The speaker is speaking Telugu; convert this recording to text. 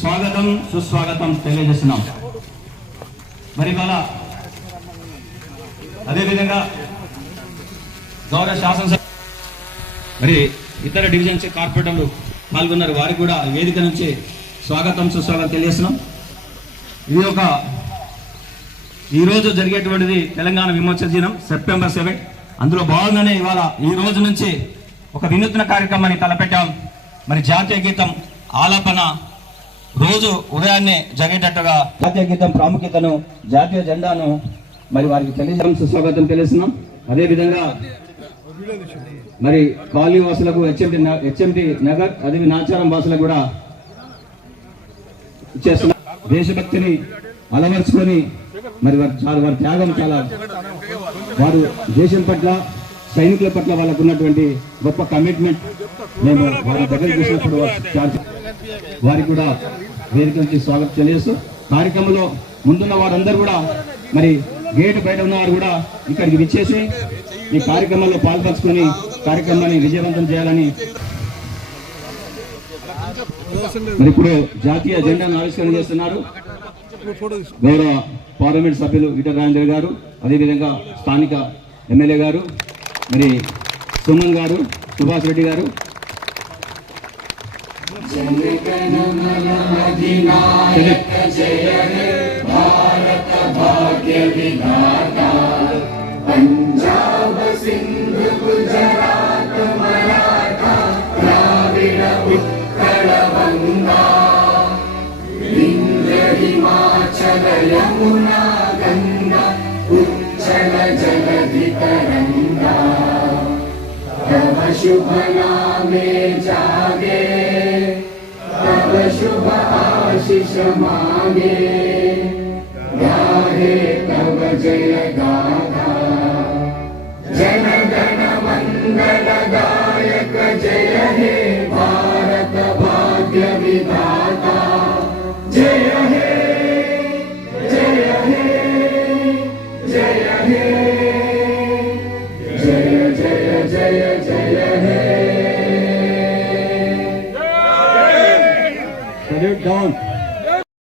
స్వాగతం సుస్వాగతం తెలియజేస్తున్నాం. మరి ఇవాళ అదేవిధంగా గౌరవ శాసనసభ మరి ఇతర డివిజన్స్ కార్పొరేటర్లు పాల్గొన్నారు. వారికి కూడా వేదిక నుంచి స్వాగతం సుస్వాగతం తెలియజేస్తున్నాం. ఇది ఒక ఈరోజు జరిగేటువంటిది తెలంగాణ విమోచన దినం సెప్టెంబర్ 7. అందులో భాగంగానే ఇవాళ ఈ రోజు నుంచి ఒక వినూత్న కార్యక్రమాన్ని తలపెట్టాం. మరి జాతీయ గీతం ఆలాపన రోజు ఉదయాన్నే జరిగేటట్టుగా జాతీయ గీతం ప్రాముఖ్యతను, జాతీయ జెండాను మరి వారికి తెలియజేయడం సుస్వాగతం తెలియజేస్తున్నాం. అదేవిధంగా మరి కాలనీ వాసులకు హెచ్ఎంటి నగర్ అదే నాచారం వాసులకు కూడా చేస్తున్న దేశభక్తిని అలవర్చుకొని మరి వారి త్యాగం చాలా, వారు దేశం పట్ల సైనికుల పట్ల వాళ్ళకు ఉన్నటువంటి గొప్ప కమిట్మెంట్ మేము వారి దగ్గర చూసినప్పుడు వారికి కూడా వేదిక నుంచి స్వాగతం తెలియజేస్తూ కార్యక్రమంలో ముందున్న వారందరూ కూడా మరి గేటు బయట ఉన్నవారు కూడా ఇక్కడికి విచ్చేసి ఈ కార్యక్రమంలో పాల్పంచుకొని కార్యక్రమాన్ని విజయవంతం చేయాలని మరి ఇప్పుడు జాతీయ జెండాను ఆవిష్కరణ చేస్తున్నారు గౌరవ పార్లమెంట్ సభ్యులు ఈటల రాజేందర్ గారు, అదేవిధంగా స్థానిక ఎమ్మెల్యే గారు మరి సుమన్ గారు, సుభాష్ రెడ్డి గారు. పంజాబ్ సింధు గుజరాత్ మరాఠా ద్రావిడ ఉత్కళ వంగా వింధ్య హిమాచల యమునా గంగా ఉచ్చల జలధి తరంగా తవ శుభ నామే జాగే तब शुभ आशीष मांगे गाहे तब जय गाथा जन गण मंगल गायक जय हे